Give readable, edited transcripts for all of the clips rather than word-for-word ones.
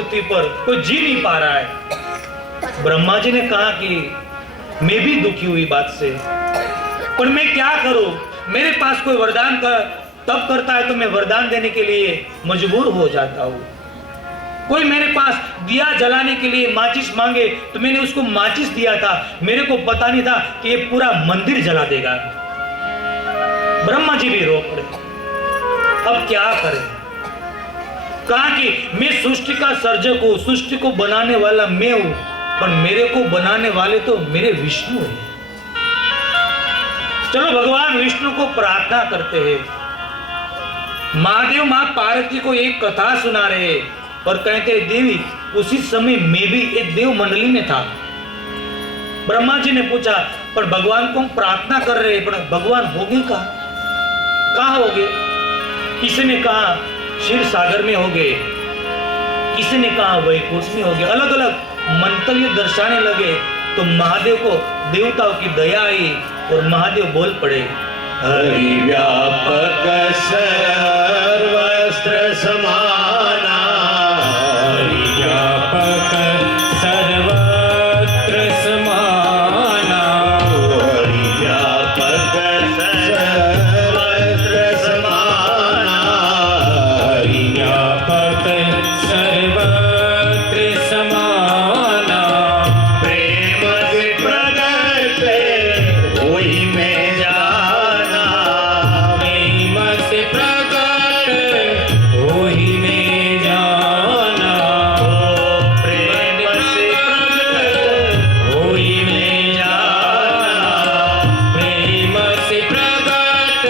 पृथ्वी पर कोई जी नहीं पा रहा है। ब्रह्मा जी ने कहा कि मैं भी दुखी हुई बात से, पर मैं क्या करूं, मेरे पास कोई वरदान का तब करता है तो मैं वरदान देने के लिए मजबूर हो जाता हूं। कोई मेरे पास दिया जलाने के लिए माचिस मांगे तो मैंने उसको माचिस दिया था, मेरे को पता नहीं था कि ये पूरा मंदिर जला देगा। ब्रह्मा जी भी रो पड़े, अब क्या करें। कहा कि मैं सृष्टि का सर्जक हूं, सृष्टि को बनाने वाला मैं हूं, पर मेरे को बनाने वाले तो मेरे विष्णु हैं। चलो भगवान विष्णु को प्रार्थना करते हैं। महादेव मां पार्वती को एक कथा सुना रहे और कहते हैं देवी उसी समय मैं भी एक देव मंडली में था। ब्रह्मा जी ने पूछा पर भगवान को हम प्रार्थना कर रहे हैं, पर भगवान होगे कहाँ होगे? किसी ने कहा क्षीर सागर में होगे, किसी ने कहा वैकुंठ में होगे, अलग अलग मंतव्य दर्शाने लगे। तो महादेव को देवताओं की दया आई और महादेव बोल पड़े, हरि व्यापक सर्वस्त्र समाना, हरि व्यापक सर्वत्र समाना, हरि व्यापक सर्वत्र समाना, हरि व्यापक सर्वत्र समाना, प्रेम से प्रगट होई में जाना, प्रेम से प्रगट होई में जाना, प्रेम से प्रगट होई में जाना, प्रेम से प्रगट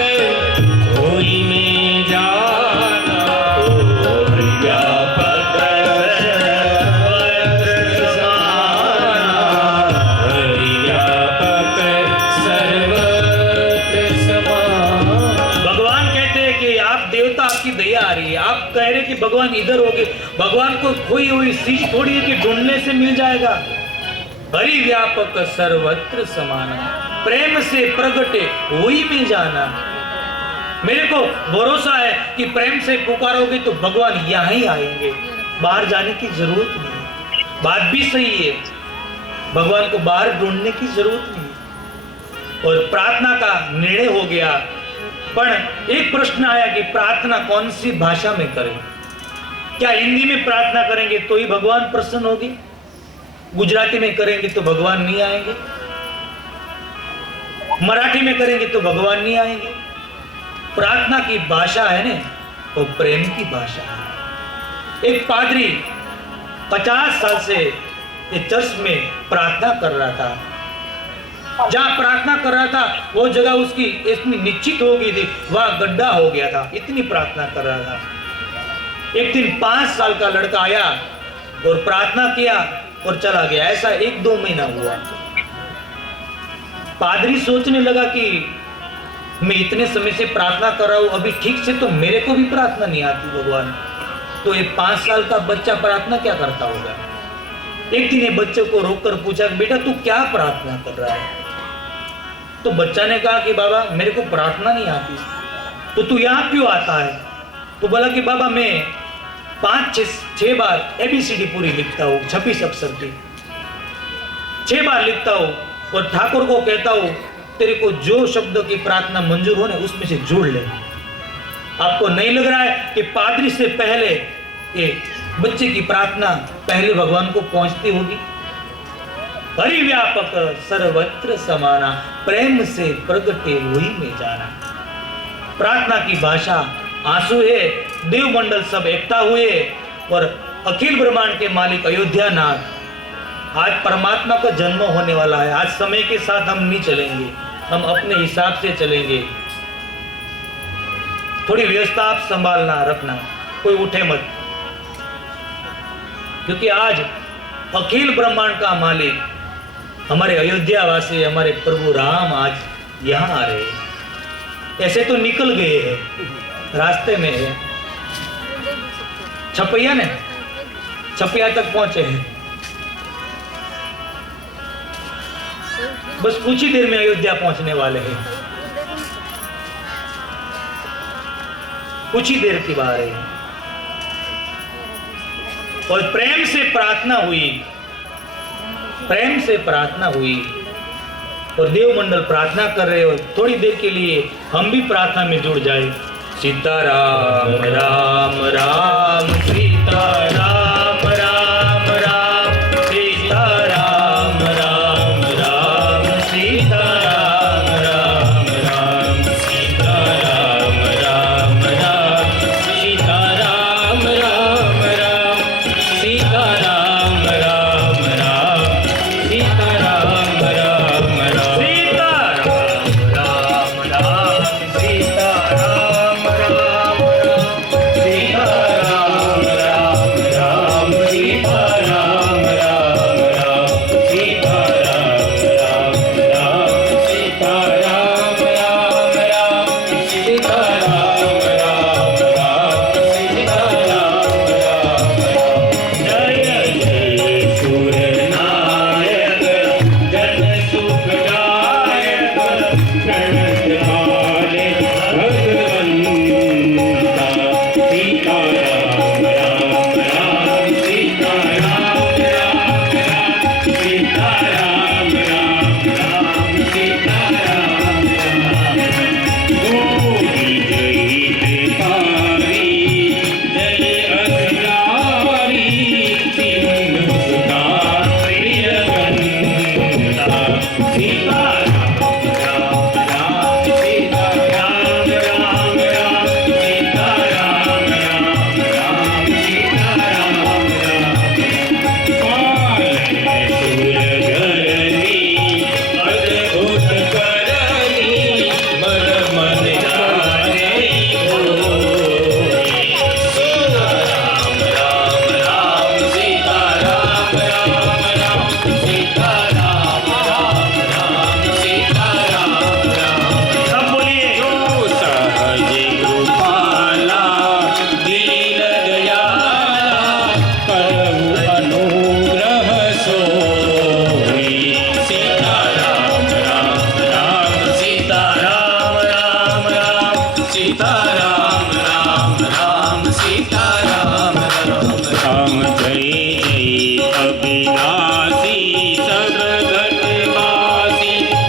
होई में जाना, हरि व्यापक सर्वत्र समाना, हरि व्यापक सर्वत्र समाना। भगवान कहते हैं कि आप देवता, आपकी दया आ रही है, आप कह रहे कि भगवान इधर होगे। भगवान को खोई हुई चीज थोड़ी है कि ढूंढने से मिल जाएगा। हरि व्यापक सर्वत्र समाना, प्रेम से प्रगटे वही में जाना। मेरे को भरोसा है कि प्रेम से पुकारोगे तो भगवान यहाँ ही आएंगे, बाहर जाने की जरूरत नहीं। बात भी सही है, भगवान को बाहर ढूंढने की जरूरत नहीं। और प्रार्थना का निर्णय हो गया, पर एक प्रश्न आया कि प्रार्थना कौन सी भाषा में करें? क्या हिंदी में प्रार्थना करेंगे तो ही भगवान प्रसन्न होंगे? गुजराती में करेंगे तो भगवान नहीं आएंगे? मराठी में करेंगे तो भगवान नहीं आएंगे? प्रार्थना की भाषा है ना, वो प्रेम की भाषा है। एक पादरी 50 साल से एक चर्च में प्रार्थना कर रहा था। जहां प्रार्थना कर रहा था वो जगह उसकी इतनी निश्चित हो गई थी, वहां गड्ढा हो गया था, इतनी प्रार्थना कर रहा था। एक दिन 5 साल का लड़का आया और प्रार्थना किया और चला गया। ऐसा 1-2 महीना हुआ। पादरी सोचने लगा कि मैं इतने समय से प्रार्थना कर रहा हूं, अभी ठीक से तो मेरे को भी प्रार्थना नहीं आती भगवान, तो एक 5 साल का बच्चा प्रार्थना क्या करता होगा? एक दिन ये बच्चे को रोककर पूछा, बेटा तू क्या प्रार्थना कर रहा है? तो बच्चा ने कहा कि बाबा मेरे को प्रार्थना नहीं आती। तो तू यहाँ क्यों आता है? तो बोला कि बाबा मैं 5-6 बार ABCD पूरी लिखता हूँ, 26 अक्षर की 6 बार लिखता हूँ और ठाकुर को कहता हूँ तेरे को जो शब्द की प्रार्थना मंजूर हो ना उसमें से जोड़ ले। आपको नहीं लग रहा है कि पादरी से पहले ये बच्चे की प्रार्थना पहले भगवान को पहुंचती होगी? हरि व्यापक सर्वत्र समाना, प्रेम से प्रगटे वही में जाना। प्रार्थना की भाषा आंसू है। देवमंडल सब एकता हुए और अखिल ब्रह्मांड के मालिक अयोध्या नाथ, आज परमात्मा का जन्म होने वाला है। आज समय के साथ हम नहीं चलेंगे, हम अपने हिसाब से चलेंगे। थोड़ी व्यवस्था आप संभालना रखना, कोई उठे मत, क्योंकि आज अखिल ब्रह्मांड का मालिक हमारे अयोध्या वासी, हमारे प्रभु राम आज यहाँ आ रहे हैं। ऐसे तो निकल गए हैं, रास्ते में है, छपैया ने छपैया तक पहुंचे हैं। बस कुछ ही देर में अयोध्या पहुंचने वाले हैं, कुछ ही देर की बात है। और प्रेम से प्रार्थना हुई, प्रेम से प्रार्थना हुई और देवमंडल प्रार्थना कर रहे हो। थोड़ी देर के लिए हम भी प्रार्थना में जुड़ जाए। सीताराम राम राम सीताराम राम राम सीताराम राम राम सीताराम राम राम सीताराम राम राम सीताराम राम राम सीताराम राम राम सीताराम राम राम सीताराम राम राम सीताराम राम राम सीताराम राम राम सीताराम राम राम सीताराम राम राम सीताराम राम राम सीताराम राम राम सीताराम राम राम। जय जय सूरनायक जन सुखदायक प्रणतकाले भगवंता सीताराम राम राम सीताराम राम राम सीताराम राम राम सीताराम राम। गोरी जय तारी जय असरारी सिंधु सुता प्रिय गंगा सीताराम राम राम सीताराम राम राम सीताराम राम राम सीताराम राम। अद्भुत करनी मन मन जाने सीताराम राम राम सीताराम राम राम सीताराम राम राम सीताराम राम। सब बोलिए। जो सहज कृपाला दीन दयाला करहु अनुग्रह सोई सीताराम राम राम सीताराम राम राम सीताराम राम राम सीताराम राम राम। जय जय अविनाशी सर्वगतवासी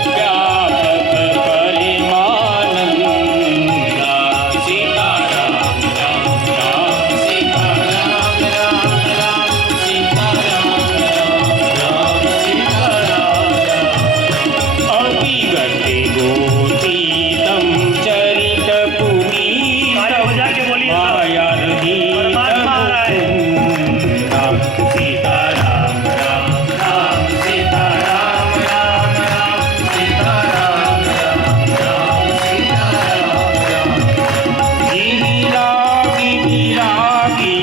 व्यापक परिमानंदा सीताराम राम राम सीताराम राम राम सीताराम राम राम सीताराम राम। अभिगति गोतीतम चरित पुनीतम मायारहितम मुकुंदम सीताराम राम राम सीताराम राम राम सीताराम राम राम सीताराम राम। गिरिरागी विरागी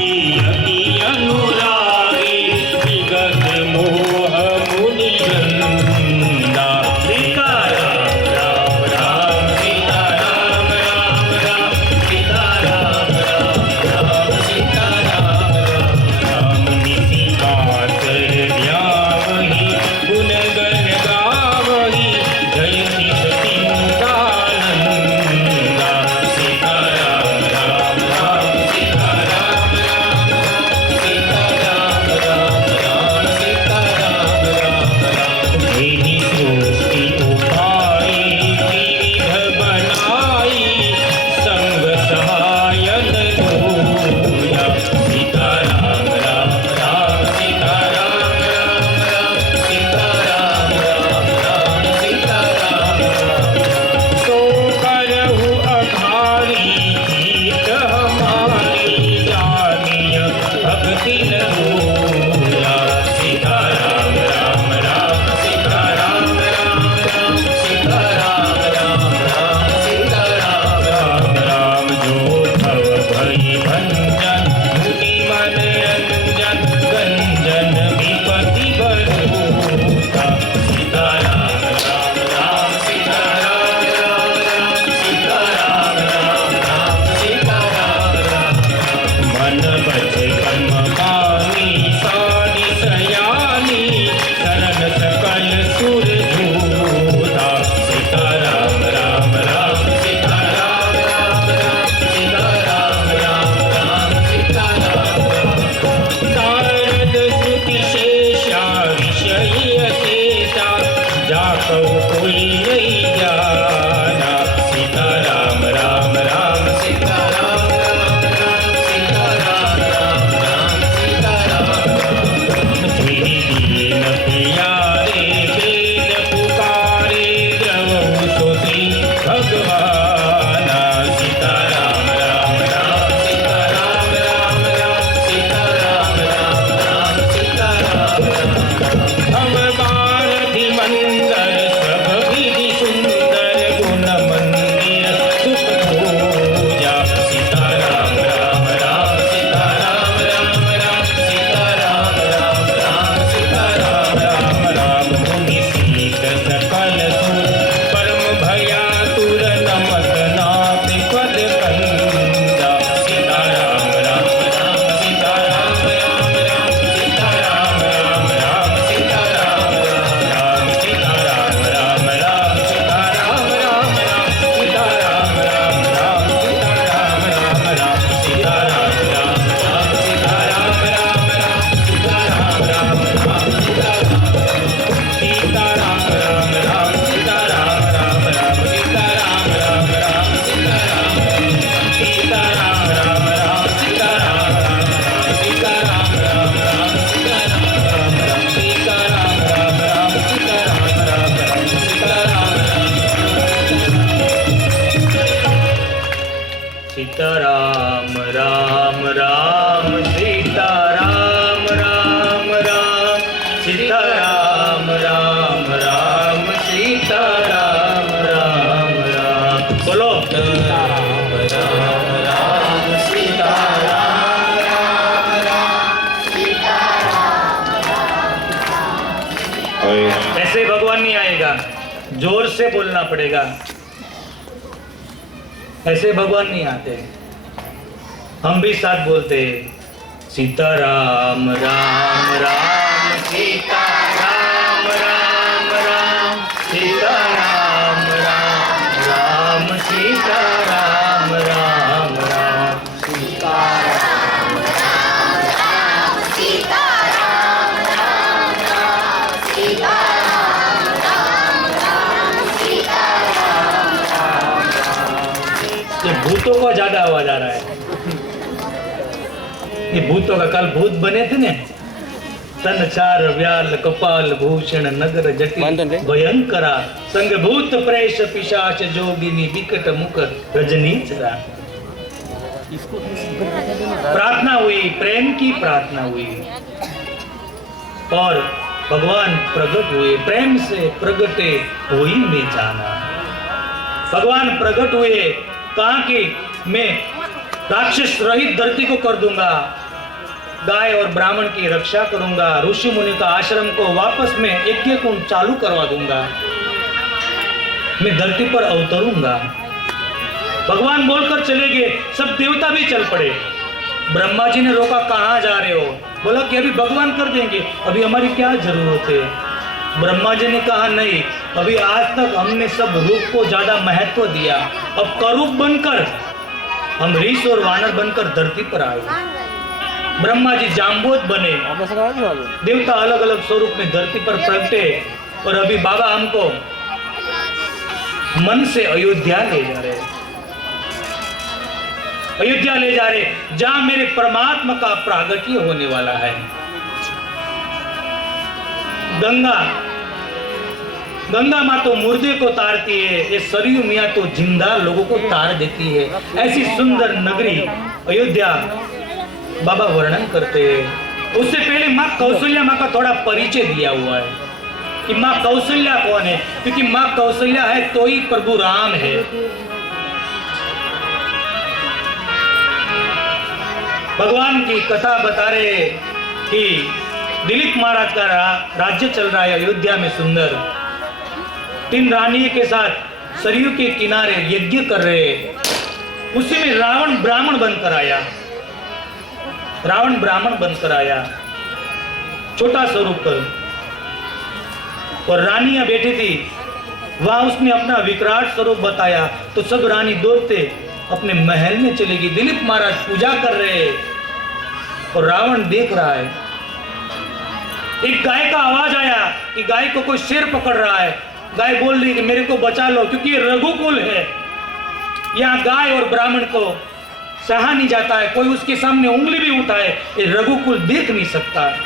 अति अनुरागी विगत मोह मुनि गंदा सीताराम राम राम सीताराम राम राम सीताराम राम राम सीताराम राम राम। निशि कातर ध्यावहि गुण गण गावहि जयति सचिन्तानंदा सीताराम राम राम सीताराम राम राम सीताराम राम राम सीताराम राम राम। तेहि सृष्टि उपाई विविध बनाई संग सहायन धूया सीताराम राम राम सीताराम राम राम सीताराम राम राम सीताराम राम। तो करहु अघारी जीत हमारी जानिय भक्ति न होया सीताराम राम राम सीताराम राम राम सीताराम राम राम सीताराम राम राम। जो भव भय भंजन मुनि मन रंजन गंजन विपति बरूता सीताराम राम राम सीताराम राम राम सीताराम राम राम सीताराम राम। मन बच कर्म पानी सा शेषा विषय शेषा जाको कोई नहीं जाना सीता राम राम राम सीता राम राम राम सीता राम राम राम सीता राम तेरी दीन प्यारे वेद पुकारे द्रवहु सोसी भगवान सीता राम राम राम सीता राम राम राम सीता राम राम राम सीता राम भगवान मंदिर सब विधि सुंदर गुण मंदिर सुख पूजा सीता राम राम राम सीता राम राम राम सीता राम राम राम सीता राम राम राम मुनि सीत सकल सुर परम भयातुर नमत नाथ पद कंदा सीता राम राम राम सीता राम राम राम सीता राम राम राम सीता राम राम राम सीता राम राम राम सीता राम राम राम सीता राम राम राम सीता राम राम राम सीता राम राम राम सीता राम राम राम सीता राम राम राम सीता राम राम राम सीता राम राम राम सीता राम राम राम सीता राम सीता राम राम राम सीता राम राम राम सीता राम राम राम सीता राम राम राम सीता राम राम राम सीता राम राम राम सीता राम सीताराम राम राम सीताराम राम राम सीताराम राम राम सीताराम राम राम बोलो राम राम राम सीता राम राम राम ऐसे भगवान नहीं आएगा, जोर से बोलना पड़ेगा। ऐसे भगवान नहीं आते। हम भी साथ बोलते सीताराम राम राम सीताराम राम राम सीताराम राम राम सीताराम राम राम ये भूतों का ज्यादा आवाज आ रहा है। ये भूतों का कल भूत बने थे ने तन चार व्याल कपाल भूषण नगर जटि भयंकरा संग भूत प्रेष पिशाच जोगिनी विकट मुख रजनीचरा। प्रार्थना हुई, प्रेम की प्रार्थना हुई और भगवान प्रकट हुए। प्रेम से प्रगटे हुई में जाना। भगवान प्रकट हुए, कहा कि मैं राक्षस रहित धरती को कर दूंगा, गाय और ब्राह्मण की रक्षा करूंगा, ऋषि मुनि का आश्रम को वापस में यज्ञ कुंड चालू करवा दूंगा, मैं धरती पर अवतरूंगा। भगवान बोलकर चले गए, सब देवता भी चल पड़े। ब्रह्मा जी ने रोका, कहाँ जा रहे हो? बोला कि अभी भगवान कर देंगे, अभी हमारी क्या जरूरत है। ब्रह्मा जी ने कहा नहीं, अभी आज तक हमने सब रूप को ज्यादा महत्व दिया, अब करूप बनकर हम ऋष और वानर बनकर धरती पर आए। ब्रह्मा जी जाम्बोज बने, देवता अलग अलग स्वरूप में धरती पर प्रगटे और अभी बाबा हमको मन से अयोध्या ले जा रहे, अयोध्या ले जा रहे जहां मेरे परमात्मा का प्रागट्य होने वाला है। गंगा माँ तो मुर्दे को तारती है, ये सरयू मियाँ तो जिंदा लोगों को तार देती है। ऐसी सुंदर नगरी अयोध्या बाबा वर्णन करते हैं। उससे पहले माँ कौशल्या माँ का थोड़ा परिचय दिया हुआ है कि माँ कौशल्या कौन है, क्योंकि माँ कौशल्या है तो ही प्रभु राम है। भगवान की कथा बता रहे कि दिलीप महाराज का राज्य चल रहा है अयोध्या में सुंदर। 3 रानियों के साथ सरयू के किनारे यज्ञ कर रहे। उसी में रावण ब्राह्मण बनकर आया, रावण ब्राह्मण बनकर आया छोटा स्वरूप पर, और रानियां बैठी थी वहां। उसने अपना विकराट स्वरूप बताया तो सब रानी दौड़ते अपने महल में चली गई। दिलीप महाराज पूजा कर रहे और रावण देख रहा है। एक गाय का आवाज आया कि गाय को कोई शेर पकड़ रहा है। गाय बोल रही कि मेरे को बचा लो, क्योंकि ये रघुकुल है, यहाँ गाय और ब्राह्मण को सहा नहीं जाता है, कोई उसके सामने उंगली भी उठाए ये रघुकुल देख नहीं सकता है।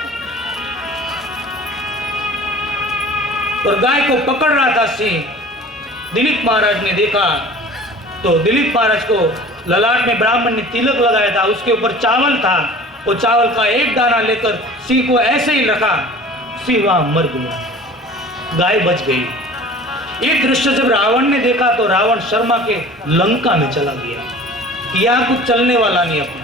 और गाय को पकड़ रहा था सिंह। दिलीप महाराज ने देखा तो दिलीप महाराज को ललाट में ब्राह्मण ने तिलक लगाया था, उसके ऊपर चावल था, वो चावल का एक दाना लेकर सिंह को ऐसे ही रखा, सिंह वहां मर गया, गाय बच गई। ये दृश्य जब रावण ने देखा तो रावण शर्मा के लंका में चला गया, यहाँ कुछ चलने वाला नहीं अपना।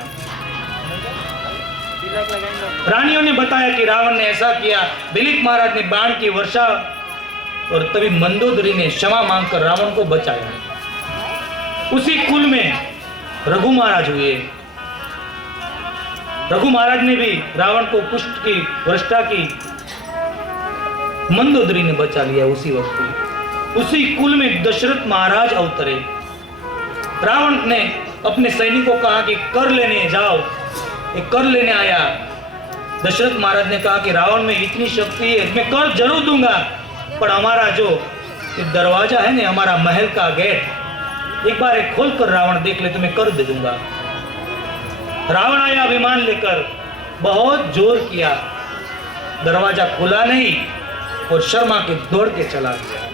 रानियों ने बताया कि रावण ने ऐसा किया। दिलीप महाराज ने बाण की वर्षा और तभी मंदोदरी ने क्षमा मांगकर रावण को बचाया। उसी कुल में रघु महाराज हुए। रघु महाराज ने भी रावण को पुष्ट की वर्षा की, मंदोदरी ने बचा लिया उसी वक्त। उसी कुल में दशरथ महाराज अवतरे। रावण ने अपने सैनिकों को कहा कि कर लेने जाओ, एक कर लेने आया। दशरथ महाराज ने कहा कि रावण में इतनी शक्ति है, मैं कर जरूर दूंगा, पर हमारा जो दरवाजा है ना, हमारा महल का गेट, एक बार एक खोल कर रावण देख ले तो मैं कर दे दूंगा। रावण आया अभिमान लेकर, बहुत जोर किया, दरवाजा खुला नहीं और शर्मा के दौड़ के चला गया।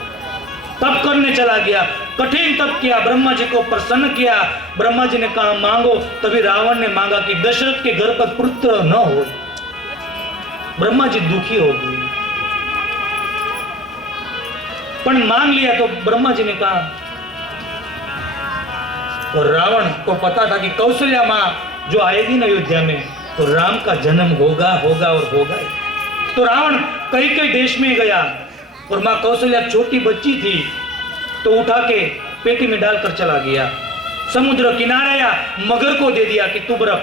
तप करने चला गया, कठिन तप किया, ब्रह्मा जी को प्रसन्न किया। ब्रह्मा जी ने कहा मांगो, तभी रावण ने मांगा कि दशरथ के घर पर पुत्र न हो। ब्रह्मा जी दुखी हो गए, पर मांग लिया तो ब्रह्मा जी ने कहा। और रावण को पता था कि कौशल्या मां जो आएगी ना अयोध्या में तो राम का जन्म होगा होगा और होगा। तो रावण कई कई देश में गया और मां कौशल्या छोटी बच्ची थी तो उठा के पेटी में डालकर चला गया। समुद्र किनारे आया, मगर को दे दिया कि तू बर्फ।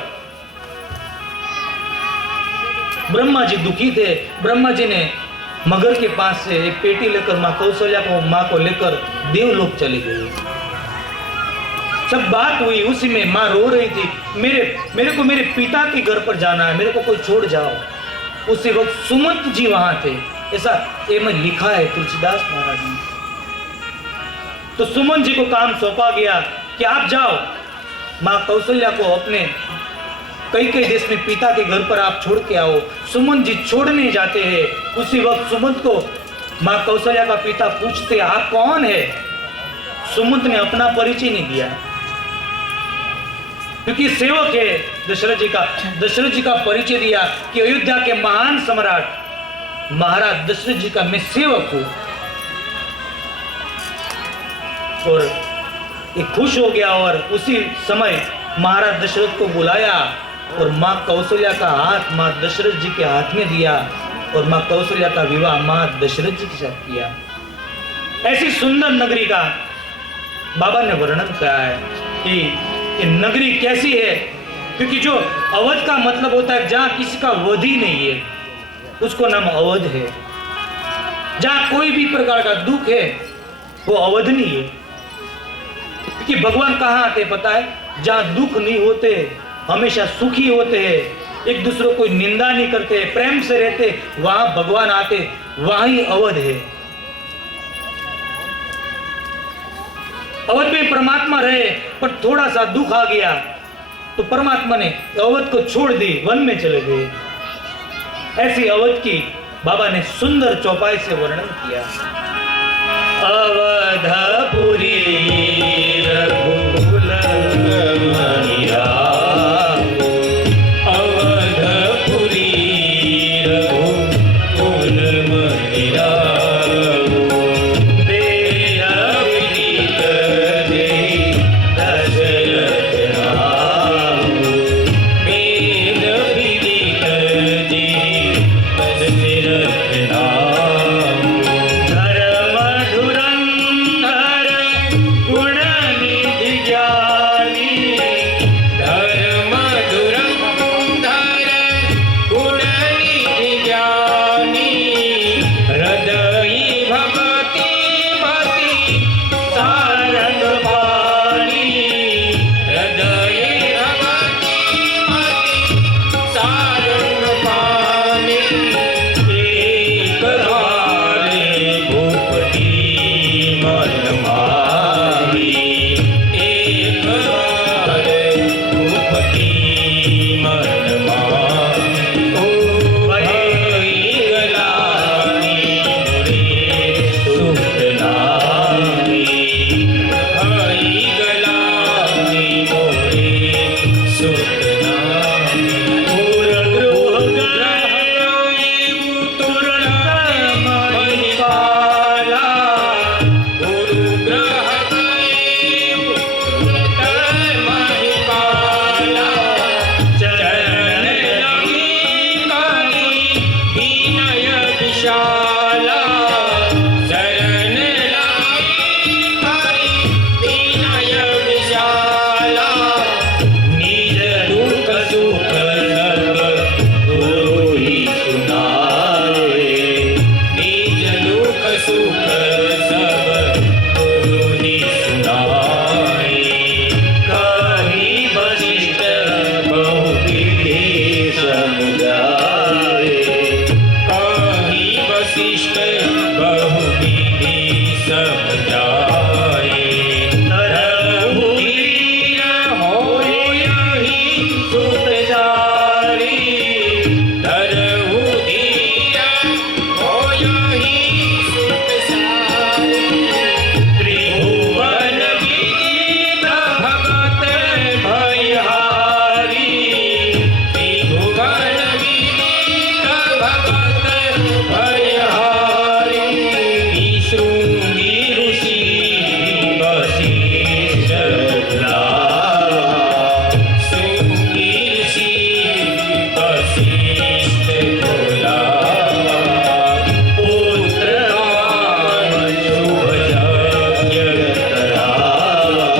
ब्रह्मा जी दुखी थे। ब्रह्मा जी ने मगर के पास से एक पेटी लेकर मां कौशल्या को मां को लेकर देवलोक चली गई। सब बात हुई, उसी में मां रो रही थी, मेरे को मेरे पिता के घर पर जाना है, मेरे को कोई छोड़ जाओ। उसी वक्त सुमंत जी वहां थे, ऐसा ये में लिखा है तुलसीदास महाराज ने। तो सुमंत जी को काम सौंपा गया कि आप जाओ मां कौशल्या को अपने कई कई देश में पिता के घर पर आप छोड़ के आओ। सुमंत जी छोड़ने जाते हैं। उसी वक्त सुमंत को मां कौशल्या का पिता पूछते आप कौन है। सुमंत ने अपना परिचय नहीं दिया क्योंकि सेवक है दशरथ जी का। दशरथ जी का परिचय दिया कि अयोध्या के महान सम्राट महाराज दशरथ जी का मैं सेवक हूं। और ये खुश हो गया और उसी समय महाराज दशरथ को बुलाया और मां कौशल्या का हाथ मां दशरथ जी के हाथ में दिया और मां कौशल्या का विवाह मां दशरथ जी के साथ किया। ऐसी सुंदर नगरी का बाबा ने वर्णन किया है कि ये नगरी कैसी है, क्योंकि जो अवध का मतलब होता है जहां किसी का वध ही नहीं है, उसको नाम अवध है। जहां कोई भी प्रकार का दुख है वो अवध नहीं है। क्योंकि भगवान कहाँ आते पता है, जहां दुख नहीं होते, हमेशा सुखी होते हैं, एक दूसरे को निंदा नहीं करते, प्रेम से रहते, वहां भगवान आते, वहां ही अवध है। अवध में परमात्मा रहे, पर थोड़ा सा दुख आ गया तो परमात्मा ने अवध को छोड़ दी, वन में चले गए। ऐसी अवध की बाबा ने सुंदर चौपाई से वर्णन किया। अवधपुरी रघुकुल मणिया, अवधपुरी रघुकुल मणिया, वशिष्ठ बहुविधि समझाए। तरहु धीर होयहि सुत जारी। तरहु धीर होयहि सुत जारी। त्रिभुवन विदित भगत भयहारी। त्रिभुवन विदित भगत भयहारी। शृंगी ऋषि वशिष्ठ बुलावा। शृंगी ऋषि वशिष्ठ बुलावा। पुत्र काम शुभ यज्ञ करावा।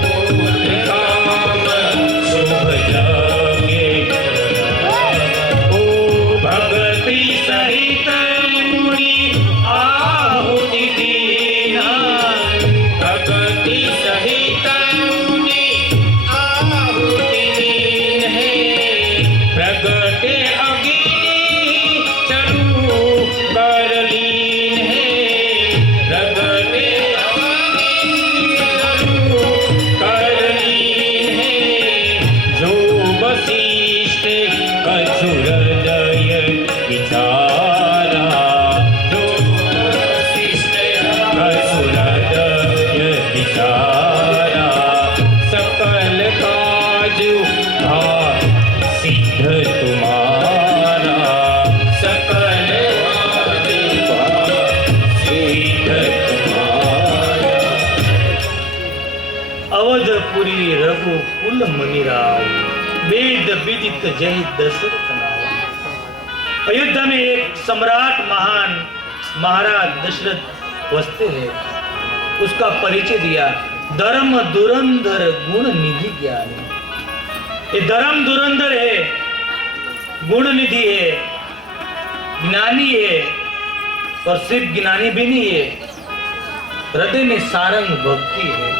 पुत्र काम शुभ यज्ञ करावा। ओ भगति सहित मुनि आहुति दीना। भगति सहित मुनि आहुति दीन है। प्रगटे अग्नि चरु करलीन है। प्रगटे अग्नि चरु करलीन है। जो वशिष्ठ कछु हृदय विचारा। जो वशिष्ठ कछु हृदय विचारा। सकल काज सिद्ध तुम्हारा। सकल काज सिद्ध तुम्हारा। अवधपुरी रघुकुल मनिराव। वेद विदित जय दशरथ नाम। अयोध्या में एक सम्राट महान महाराज दशरथ बसते हैं। उसका परिचय दिया, धर्म धुरंधर गुण निधि ज्ञानी। ये धर्म धुरंधर है, गुण निधि है, ज्ञानी है, और सिर्फ ज्ञानी भी नहीं है, हृदय में सारंग भक्ति है।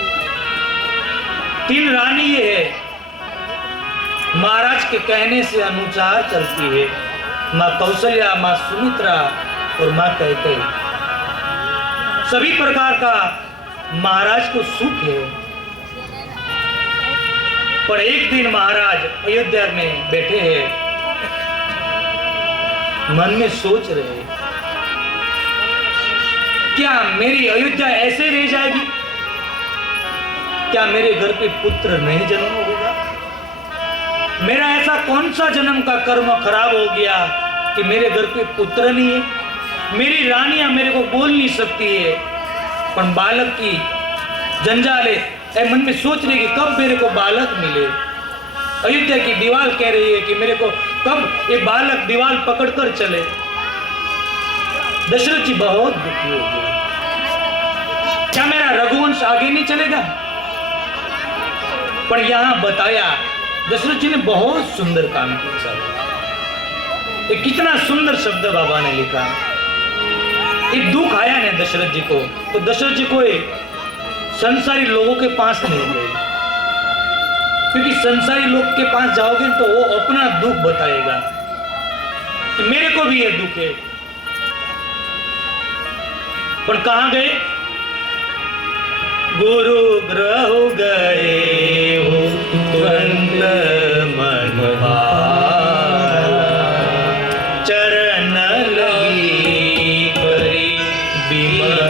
3 रानी ये है, महाराज के कहने से अनुसार चलती है। माँ कौशल्या, माँ सुमित्रा और माँ कैकेयी। सभी प्रकार का महाराज को सुख है। पर एक दिन महाराज अयोध्या में बैठे हैं, मन में सोच रहे हैं, क्या मेरी अयोध्या ऐसे रह जाएगी? क्या मेरे घर पे पुत्र नहीं जन्म होगा? मेरा ऐसा कौन सा जन्म का कर्म खराब हो गया कि मेरे घर पे पुत्र नहीं है? मेरी रानियां मेरे को बोल नहीं सकती है, पर बालक की जंजाल है। मन में सोच रही कि कब मेरे को बालक मिले। अयोध्या की दीवार कह रही है कि मेरे को कब ये बालक दीवार पकड़कर चले। दशरथ जी बहुत दुखी हो गए। क्या मेरा रघुवंश आगे नहीं चलेगा? पर यहां बताया, दशरथ जी ने बहुत सुंदर काम किया। ये कितना सुंदर शब्द बाबा ने लिखा। एक दुख आया ना दशरथ जी को, तो दशरथ जी को संसारी लोगों के पास नहीं गए, क्योंकि संसारी लोग के पास जाओगे तो वो अपना दुख बताएगा कि मेरे को भी ये दुख है। पर कहां गए? गुरु ग्रह गए हो तुरंत मन भाया। चरण लगी करी बिमल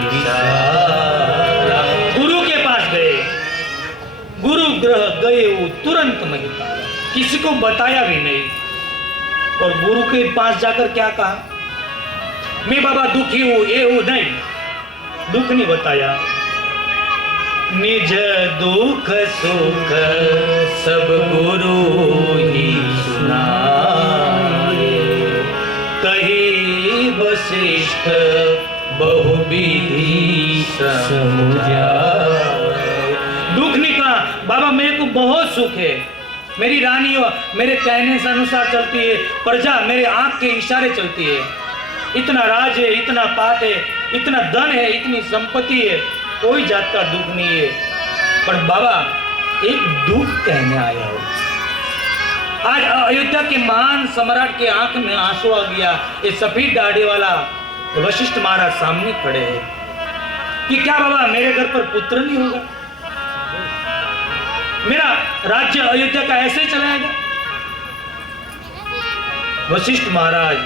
विचारा। गुरु के पास गए, गुरु ग्रह गए हो तुरंत नहीं पाया, किसी को बताया भी नहीं। और गुरु के पास जाकर क्या कहा? मैं बाबा दुखी हूं, ये हूं, नहीं, दुख नहीं बताया। निज दुख सुख सब गुरु ही सुनाए। कही वशिष्ठ बहुविधि समझाए। दुख नहीं कहा, बाबा मेरे को बहुत सुख है, मेरी रानी मेरे कहने से अनुसार चलती है, प्रजा मेरे आंख के इशारे चलती है, इतना राज है, इतना पाठ है, इतना धन है, इतनी संपत्ति है, कोई जात का दुख नहीं है। पर बाबा एक दुख कहने आया हो। आज अयोध्या के महान सम्राट के आंख में आंसू आ गया। ये सफेद दाढ़ी वाला वशिष्ठ महाराज सामने खड़े हैं कि क्या बाबा मेरे घर पर पुत्र नहीं होगा, मेरा राज्य अयोध्या का ऐसे ही चलाएगा। वशिष्ठ महाराज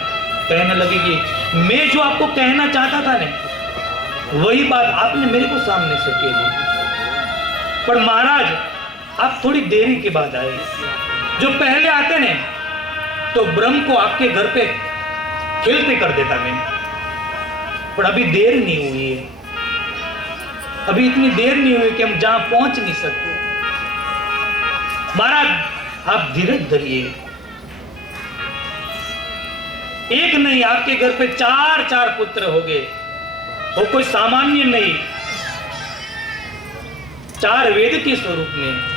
कहने लगे कि मैं जो आपको कहना चाहता था ना, वही बात आपने मेरे को सामने से कह दी, पर महाराज आप थोड़ी देरी के बाद आए। जो पहले आते ने तो ब्रह्म को आपके घर पे खेलते कर देता मैं, पर अभी देर नहीं हुई है, अभी इतनी देर नहीं हुई कि हम जहां पहुंच नहीं सकते। महाराज आप धीरज धरिए, एक नहीं आपके घर पे चार चार पुत्र हो गए, वो कोई सामान्य नहीं, चार वेद के स्वरूप में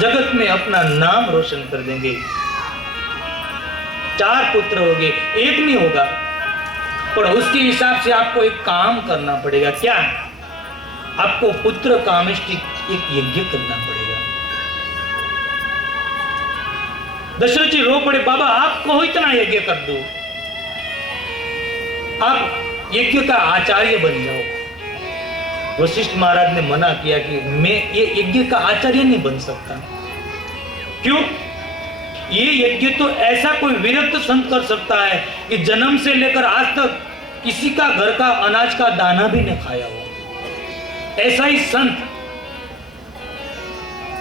जगत में अपना नाम रोशन कर देंगे। चार पुत्र हो गए, एक नहीं होगा, पर उसके हिसाब से आपको एक काम करना पड़ेगा। क्या? आपको पुत्र कामेष्टि एक यज्ञ करना पड़ेगा। दशरथ जी रो पड़े, बाबा आप कहो इतना यज्ञ कर दो, आप यज्ञ का आचार्य बन जाओ। वशिष्ठ महाराज ने मना किया कि मैं ये यज्ञ का आचार्य नहीं बन सकता। क्यों? ये यज्ञ तो ऐसा कोई विरक्त संत कर सकता है कि जन्म से लेकर आज तक किसी का घर का अनाज का दाना भी नहीं खाया हो, ऐसा ही संत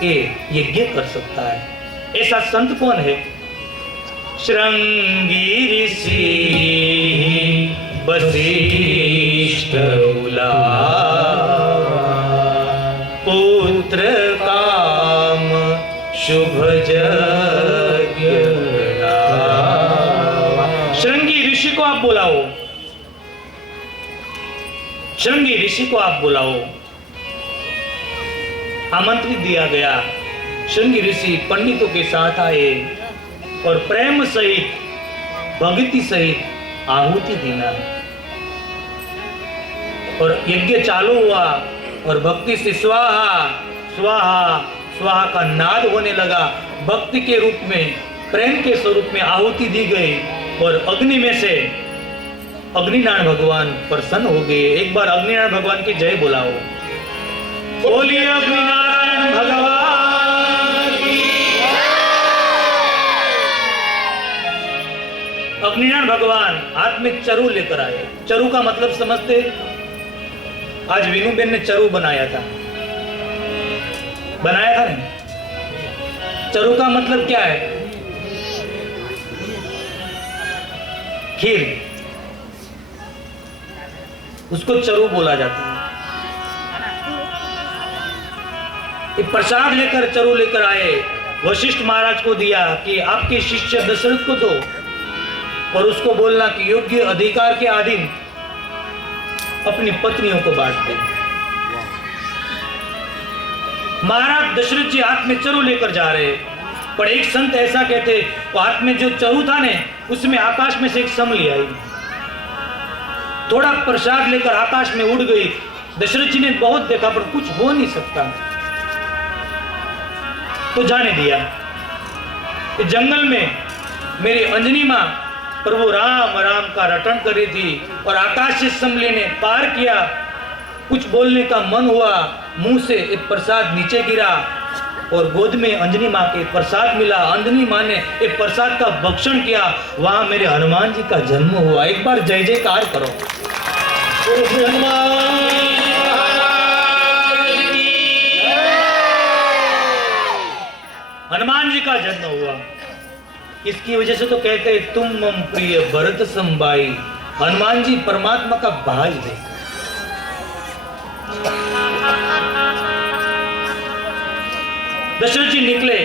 ये यज्ञ कर सकता है। ऐसा संत कौन है? श्रृंगी ऋषि वशिष्ठ पुत्र काम शुभ यज्ञ। श्रृंगी ऋषि को आप बुलाओ, श्रृंगी ऋषि को आप बुलाओ। आमंत्रित दिया गया। श्रृंगी ऋषि पंडितों के साथ आए और प्रेम सहित भक्ति सहित आहुति देना, और यज्ञ चालू हुआ और भक्ति से स्वाहा स्वाहा स्वाहा का नाद होने लगा। भक्ति के रूप में, प्रेम के स्वरूप में आहुति दी गई और अग्नि में से अग्निनारायण भगवान प्रसन्न हो गए। एक बार अग्निनारायण भगवान की जय बुलाओ। बोलिए अग्निनारायण भगवान की। अग्निनारायण भगवान हाथ में चरु लेकर आए। चरु का मतलब समझते? आज विनूबेन ने चरु बनाया था नहीं? चरु का मतलब क्या है? खीर, उसको चरु बोला जाता है। ये प्रसाद लेकर चरु लेकर आए, वशिष्ठ महाराज को दिया कि आपके शिष्य दशरथ को दो और उसको बोलना कि योग्य अधिकार के अधीन अपनी पत्नियों को बांट दे। महाराज दशरथ जी हाथ में चरु लेकर जा रहे, पर एक संत ऐसा कहते, वो हाथ में जो चरु था ने उसमें आकाश में से एक समली आई, थोड़ा प्रसाद लेकर आकाश में उड़ गई। दशरथ जी ने बहुत देखा पर कुछ हो नहीं सकता, तो जाने दिया। तो जंगल में मेरी अंजनी मां प्रभु राम राम का रटन कर रही थी और आकाश से समले ने पार किया। कुछ बोलने का मन हुआ, मुंह से एक प्रसाद नीचे गिरा और गोद में अंजनी मां के प्रसाद मिला। अंजनी मां ने एक प्रसाद का भक्षण किया, वहां मेरे हनुमान जी का जन्म हुआ। एक बार जय जयकार करो। हनुमान जी का जन्म हुआ। इसकी वजह से तो कहते हैं तुम मम प्रिय भरत संभाई। हनुमान जी परमात्मा का भाई है। दशरथ जी निकले,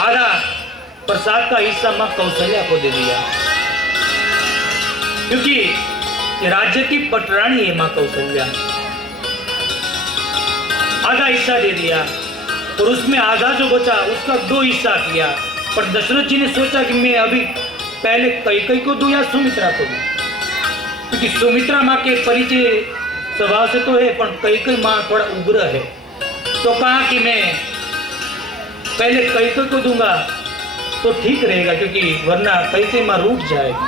आधा प्रसाद का हिस्सा मां कौशल्या को दे दिया, क्योंकि ये राज्य की पटरानी है मां कौशल्या। आधा हिस्सा दे दिया और उसमें आधा जो बचा उसका 2 हिस्सा किया। पर दशरथ जी ने सोचा कि मैं अभी पहले कैकेयी को दूं या सुमित्रा को दूं, क्योंकि सुमित्रा माँ के परिचय स्वभाव से तो है, पर कैकेयी माँ थोड़ा उग्र है। तो कहा कि मैं पहले कैके को दूंगा तो ठीक रहेगा, क्योंकि वरना कैके माँ रूठ जाएगी।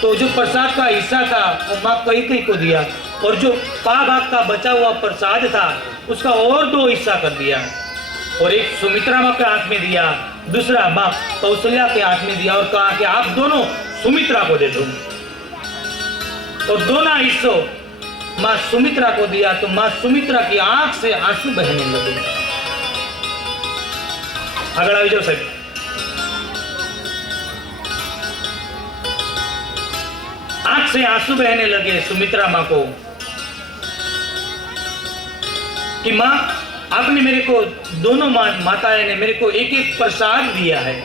तो जो प्रसाद का हिस्सा था वो माँ कैके को दिया, और जो पा भाग का बचा हुआ प्रसाद था उसका और 2 हिस्सा कर दिया, और एक सुमित्रा माँ के हाथ में दिया, दूसरा माँ कौशल्या के हाथ में दिया, और कहा कि आप दोनों सुमित्रा को दे दो। और दोनों हिस्सों माँ सुमित्रा को दिया तो माँ सुमित्रा की आंख से आंसू बहने लगे। આગળ આવી જાઓ સાહેબ। आंख से आंसू बहने लगे सुमित्रा माँ को कि माँ आपने मेरे को, दोनों माताएं ने मेरे को एक एक प्रसाद दिया है।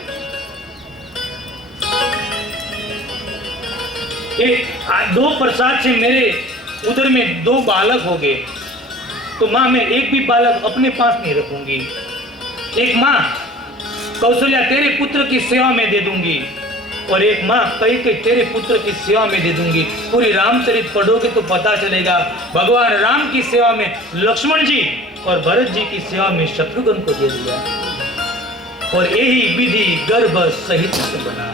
दो प्रसाद से मेरे उधर में 2 बालक हो गए, तो माँ मैं एक भी बालक अपने पास नहीं रखूंगी। एक माँ कौशल्या तेरे पुत्र की सेवा में दे दूंगी, और एक माँ कैके तेरे पुत्र की सेवा में दे दूंगी। पूरी रामचरित पढ़ोगे तो पता चलेगा भगवान राम की सेवा में लक्ष्मण जी और भरत जी की सेवा में शत्रुघ्न को दे दिया, और यही विधि गर्भ सहित बना।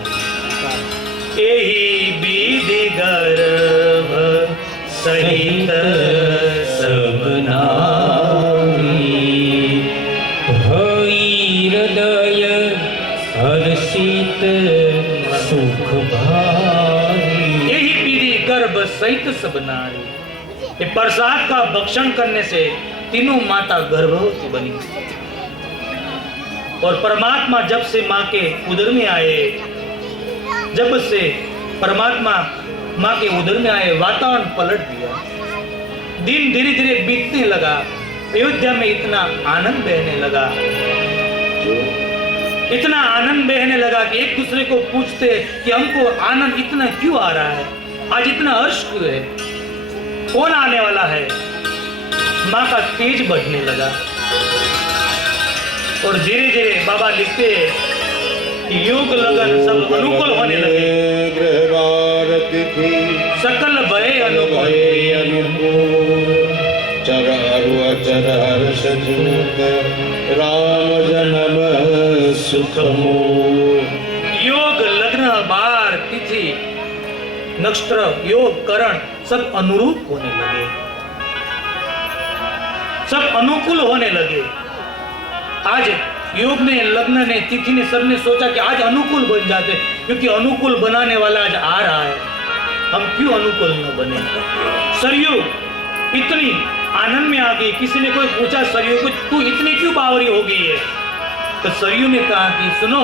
यही विधि गर्भ सहित सब हृदय हर्षित सुख भारी। यही विधि गर्भ सहित सब नारी। ये प्रसाद का भक्षण करने से तीनों माता गर्भवती बनी, और परमात्मा जब से माँ के उदर में आए, जब से परमात्मा माँ के उदर में आए, वातावरण पलट दिया। दिन धीरे धीरे बीतने लगा, अयोध्या में इतना आनंद बहने लगा, इतना आनंद बहने लगा कि एक दूसरे को पूछते कि हमको आनंद इतना क्यों आ रहा है, आज इतना हर्ष क्यों है, कौन आने वाला है। माँ का तेज बढ़ने लगा, और धीरे धीरे बाबा लिखते कि योग लगन सब अनुकूल होने लगे, सकल भय अनुकूल। राम जन्म सुखमो। योग लग्न बार तिथि नक्षत्र योग करण सब अनुरूप होने लगे, सब अनुकूल होने लगे। आज योग ने, लग्न ने, तिथि ने, सबने सोचा कि आज अनुकूल बन जाते, क्योंकि अनुकूल बनाने वाला आज आ रहा है, हम क्यों अनुकूल न बने। सरयू इतनी आनंद में आ गई। किसी ने कोई पूछा सरयू को तू इतनी क्यों बावरी हो गई है, तो सरयू ने कहा कि सुनो,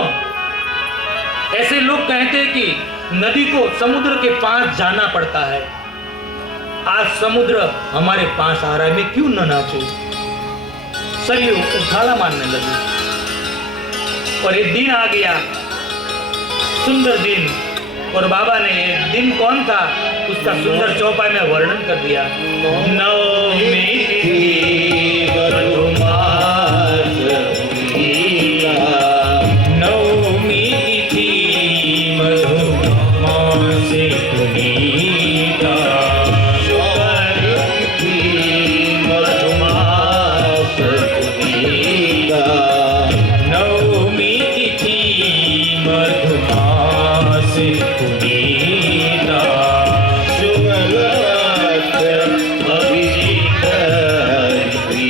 ऐसे लोग कहते हैं कि नदी को समुद्र के पास जाना पड़ता है, आज समुद्र हमारे पास आ रहा है, मैं क्यों न नाचूं। सरयू उछाला मारने लगी, और एक दिन आ गया, सुंदर दिन, और बाबा ने ये दिन कौन था उसका सुंदर चौपाई में वर्णन कर दिया। नवमी तिथि मधुमास पुनीता, नवमी तिथि मधुमास पुनीता, शुक्ल तिथि मधुमास पुनीता, नवमी तिथि मधुमास पुनीता, शुक्ल अभिजित हरि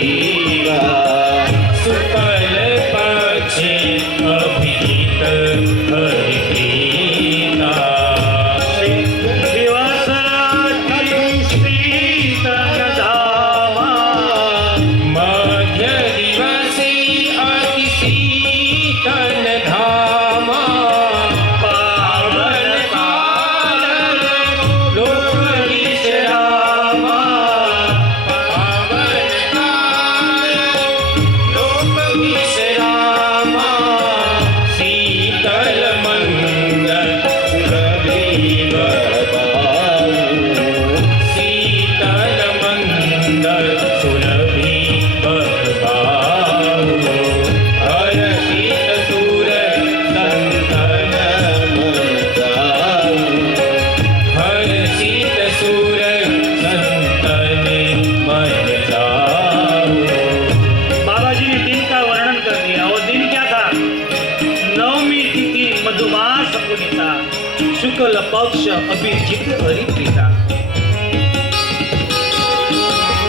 शुक्ल पक्ष अभिजित हरिप्रीता।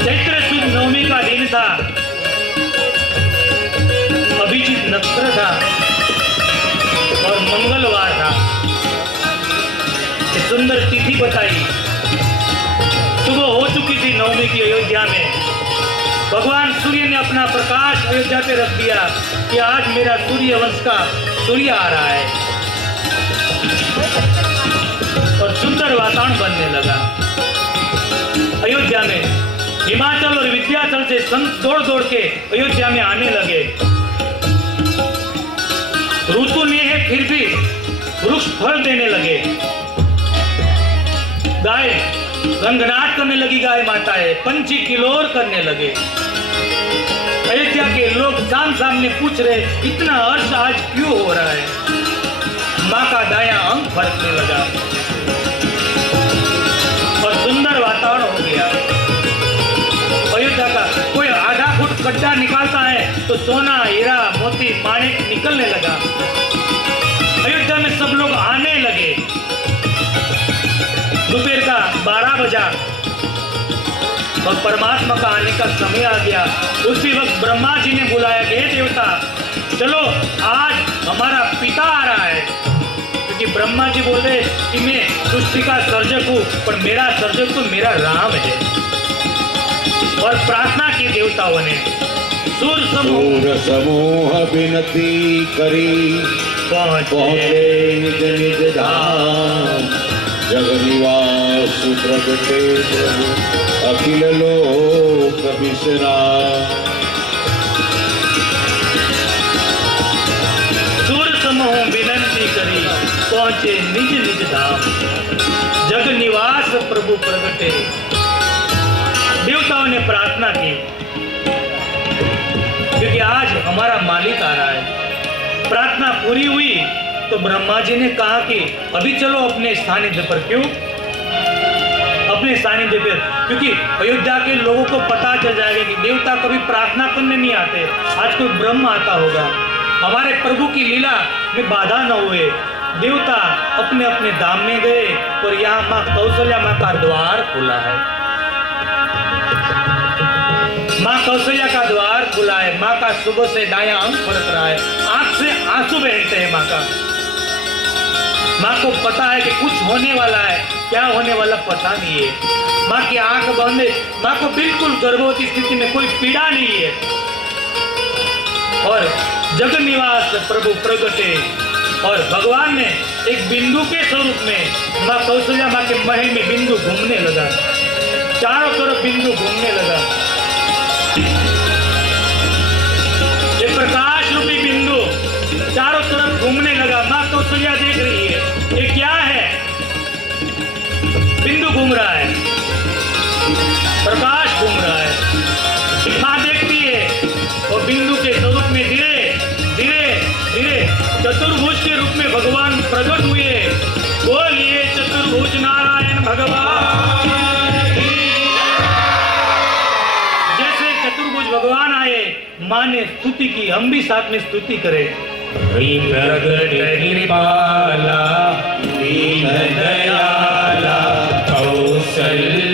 चैत्र सुद नवमी का दिन था, अभिजित नक्षत्र था और मंगलवार था। एक सुंदर तिथि बताई। सुबह हो चुकी थी नवमी की अयोध्या में। भगवान सूर्य ने अपना प्रकाश अयोध्या पे रख दिया कि आज मेरा सूर्य वंश का सूर्य आ रहा है, और सुंदर वातावरण बनने लगा अयोध्या में। हिमाचल और विंध्याचल से संत दौड़ दौड़ के अयोध्या में आने लगे। ऋतु नहीं है फिर भी वृक्ष फल देने लगे। गाय गंगनाट करने लगी, गाय माताएं पंछी किलोर करने लगे। अयोध्या के लोग शाम सामने पूछ रहे, इतना हर्ष आज क्यों हो रहा है? माँ का दायां अंग फड़कने लगा और सुंदर वातावरण हो गया अयोध्या का। कोई आधा फुट गड्ढा निकालता है तो सोना, हीरा, मोती, माणिक निकलने लगा। अयोध्या में सब लोग आने लगे। दोपहर का 12 बजा और परमात्मा का आने का समय आ गया। उसी वक्त ब्रह्मा जी ने बुलाया, हे देवता चलो आज हमारा पिता आ रहा है। क्योंकि ब्रह्मा जी बोल रहे कि मैं सृष्टि का सर्जक हूँ, पर मेरा सर्जक तो मेरा राम है। और प्रार्थना की देवताओं ने। सूर समूह विनती करी, पहुँचे निज निज धाम। जग निवास प्रगटे प्रभु, अखिल लोक विश्राम। सूर समूह विनती करी, पहुंचे निज निज धाम। जग निवास प्रभु प्रगटे। देवताओं ने प्रार्थना की क्योंकि आज हमारा मालिक आ रहा है। प्रार्थना पूरी हुई तो ब्रह्मा जी ने कहा कि अभी चलो अपने सानिध्य पर। क्यों अपने सानिध्य पर? क्योंकि अयोध्या के लोगों को पता चल जाएगा कि देवता कभी प्रार्थना करने नहीं आते, आज कोई ब्रह्म आता होगा। हमारे प्रभु की लीला में बाधा न हुए। देवता अपने अपने धाम में गए और यहाँ माँ कौशल्या माँ का द्वार खुला है। माँ कौशल्या का द्वार खुला है। माँ का सुबह से दायां अंग फड़क रहा है, आंख से आंसू बहते हैं माँ का। माँ को पता है कि कुछ होने वाला है, क्या होने वाला पता नहीं है। माँ की आंख बंद है। माँ को बिल्कुल गर्भवती स्थिति में कोई पीड़ा नहीं है। और जग निवास प्रभु प्रगटे। और भगवान ने एक बिंदु के स्वरूप में माँ कौशल्या माँ के महल में बिंदु घूमने लगा। चारों तरफ बिंदु घूमने लगा। ये प्रकाश रूपी बिंदु चारों तरफ घूमने लगा। माँ कौशल्या देख रही है, ये क्या है? बिंदु घूम रहा है, प्रकाश घूम रहा है। माँ देखती है और बिंदु के स्वरूप में धीरे धीरे धीरे चतुर्भुज के रूप में भगवान प्रकट हुए। बोलिए चतुर्भुज नारायण भगवान। जैसे चतुर्भुज भगवान आए, माँ ने स्तुति की, हम भी साथ में स्तुति करें। प्रगट कृपाला दीन दयाला कौशल्या